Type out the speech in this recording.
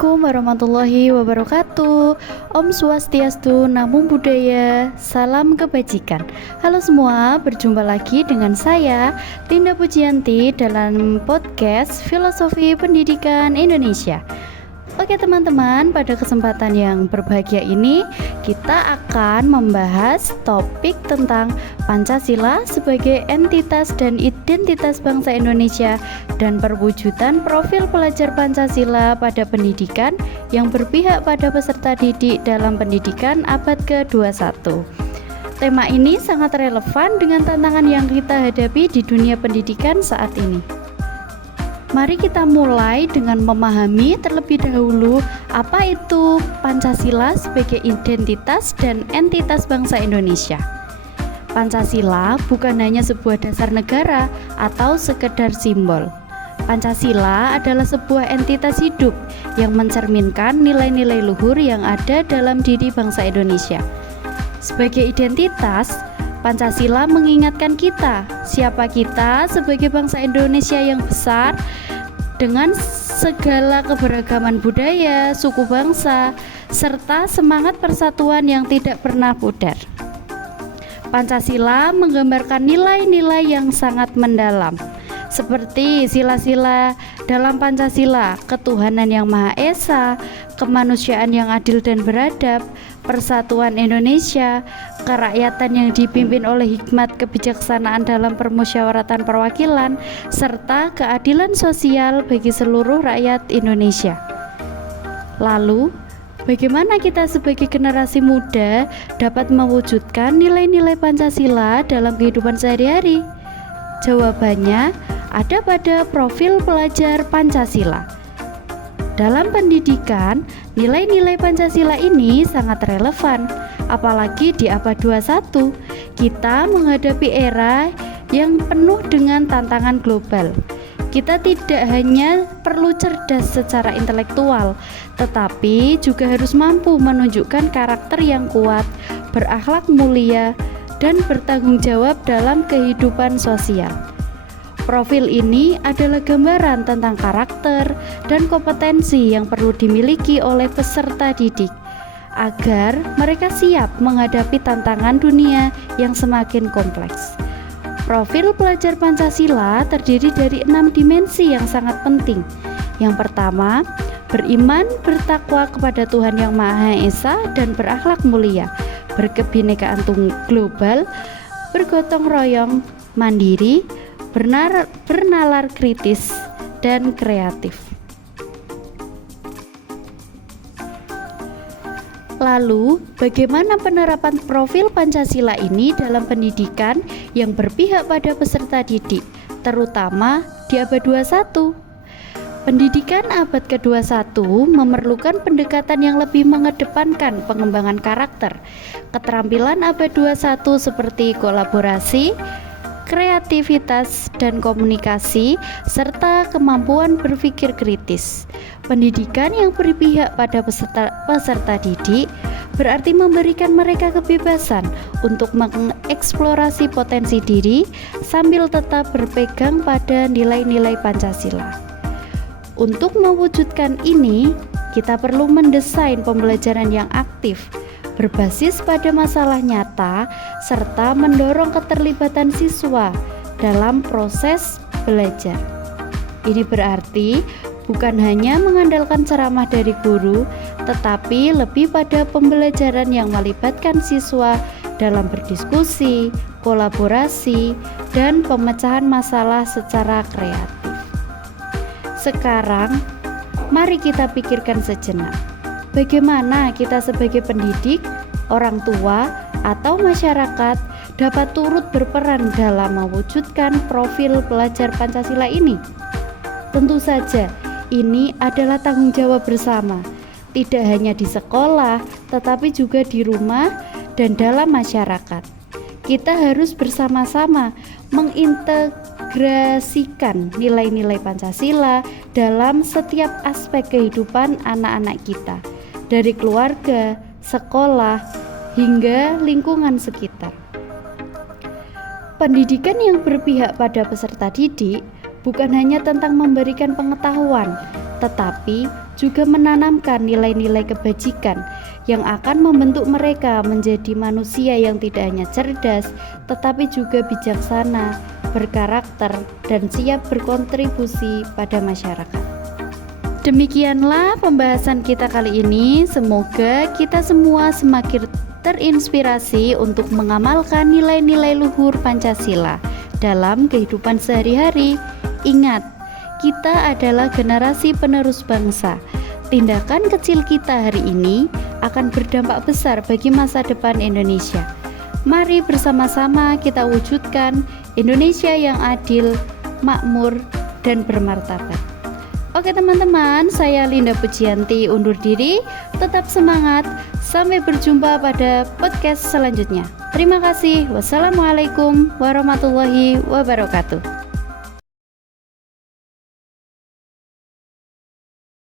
Assalamualaikum warahmatullahi wabarakatuh. Om Swastiastu, Namo Buddhaya, salam kebajikan. Halo semua, berjumpa lagi dengan saya Tinda Pujianti dalam podcast Filosofi Pendidikan Indonesia. Oke teman-teman, pada kesempatan yang berbahagia ini kita akan membahas topik tentang Pancasila sebagai entitas dan identitas bangsa Indonesia dan perwujudan profil pelajar Pancasila pada pendidikan yang berpihak pada peserta didik dalam pendidikan abad ke-21. Tema ini sangat relevan dengan tantangan yang kita hadapi di dunia pendidikan saat ini. Mari kita mulai dengan memahami terlebih dahulu apa itu Pancasila sebagai identitas dan entitas bangsa Indonesia. Pancasila bukan hanya sebuah dasar negara atau sekedar simbol. Pancasila adalah sebuah entitas hidup yang mencerminkan nilai-nilai luhur yang ada dalam diri bangsa Indonesia. Sebagai identitas, Pancasila mengingatkan kita, siapa kita sebagai bangsa Indonesia yang besar dengan segala keberagaman budaya, suku bangsa, serta semangat persatuan yang tidak pernah pudar. Pancasila menggambarkan nilai-nilai yang sangat mendalam, seperti sila-sila dalam Pancasila, ketuhanan yang Maha Esa, kemanusiaan yang adil dan beradab, persatuan Indonesia, kerakyatan yang dipimpin oleh hikmat kebijaksanaan dalam permusyawaratan perwakilan, serta keadilan sosial bagi seluruh rakyat Indonesia. Lalu, bagaimana kita sebagai generasi muda dapat mewujudkan nilai-nilai Pancasila dalam kehidupan sehari-hari? Jawabannya ada pada profil pelajar Pancasila. Dalam pendidikan, nilai-nilai Pancasila ini sangat relevan, apalagi di abad 21. Kita menghadapi era yang penuh dengan tantangan global. Kita tidak hanya perlu cerdas secara intelektual, tetapi juga harus mampu menunjukkan karakter yang kuat, berakhlak mulia, dan bertanggung jawab dalam kehidupan sosial. Profil ini adalah gambaran tentang karakter dan kompetensi yang perlu dimiliki oleh peserta didik agar mereka siap menghadapi tantangan dunia yang semakin kompleks. Profil pelajar Pancasila terdiri dari 6 dimensi yang sangat penting. Yang pertama, beriman, bertakwa kepada Tuhan Yang Maha Esa dan berakhlak mulia, berkebinekaan global, bergotong royong, mandiri, bernalar kritis, dan kreatif. Lalu, bagaimana penerapan profil Pancasila ini dalam pendidikan yang berpihak pada peserta didik, terutama di abad 21? Pendidikan abad ke-21 memerlukan pendekatan yang lebih mengedepankan pengembangan karakter. Keterampilan abad 21 seperti kolaborasi, kreativitas dan komunikasi, serta kemampuan berpikir kritis. Pendidikan yang berpihak pada peserta didik berarti memberikan mereka kebebasan untuk mengeksplorasi potensi diri sambil tetap berpegang pada nilai-nilai Pancasila. Untuk mewujudkan ini, kita perlu mendesain pembelajaran yang aktif, berbasis pada masalah nyata, serta mendorong keterlibatan siswa dalam proses belajar. Ini berarti bukan hanya mengandalkan ceramah dari guru, tetapi lebih pada pembelajaran yang melibatkan siswa dalam berdiskusi, kolaborasi, dan pemecahan masalah secara kreatif. Sekarang, mari kita pikirkan sejenak. Bagaimana kita sebagai pendidik, orang tua, atau masyarakat dapat turut berperan dalam mewujudkan profil pelajar Pancasila ini? Tentu saja, ini adalah tanggung jawab bersama, tidak hanya di sekolah, tetapi juga di rumah dan dalam masyarakat. Kita harus bersama-sama mengintegrasikan nilai-nilai Pancasila dalam setiap aspek kehidupan anak-anak kita, dari keluarga, sekolah, hingga lingkungan sekitar. Pendidikan yang berpihak pada peserta didik bukan hanya tentang memberikan pengetahuan, tetapi juga menanamkan nilai-nilai kebajikan yang akan membentuk mereka menjadi manusia yang tidak hanya cerdas, tetapi juga bijaksana, berkarakter, dan siap berkontribusi pada masyarakat. Demikianlah pembahasan kita kali ini. Semoga kita semua semakin terinspirasi untuk mengamalkan nilai-nilai luhur Pancasila dalam kehidupan sehari-hari. Ingat, kita adalah generasi penerus bangsa. Tindakan kecil kita hari ini akan berdampak besar bagi masa depan Indonesia. Mari bersama-sama kita wujudkan Indonesia yang adil, makmur, dan bermartabat. Oke teman-teman, saya Linda Pujianti undur diri. Tetap semangat. Sampai berjumpa pada podcast selanjutnya. Terima kasih. Wassalamualaikum warahmatullahi wabarakatuh.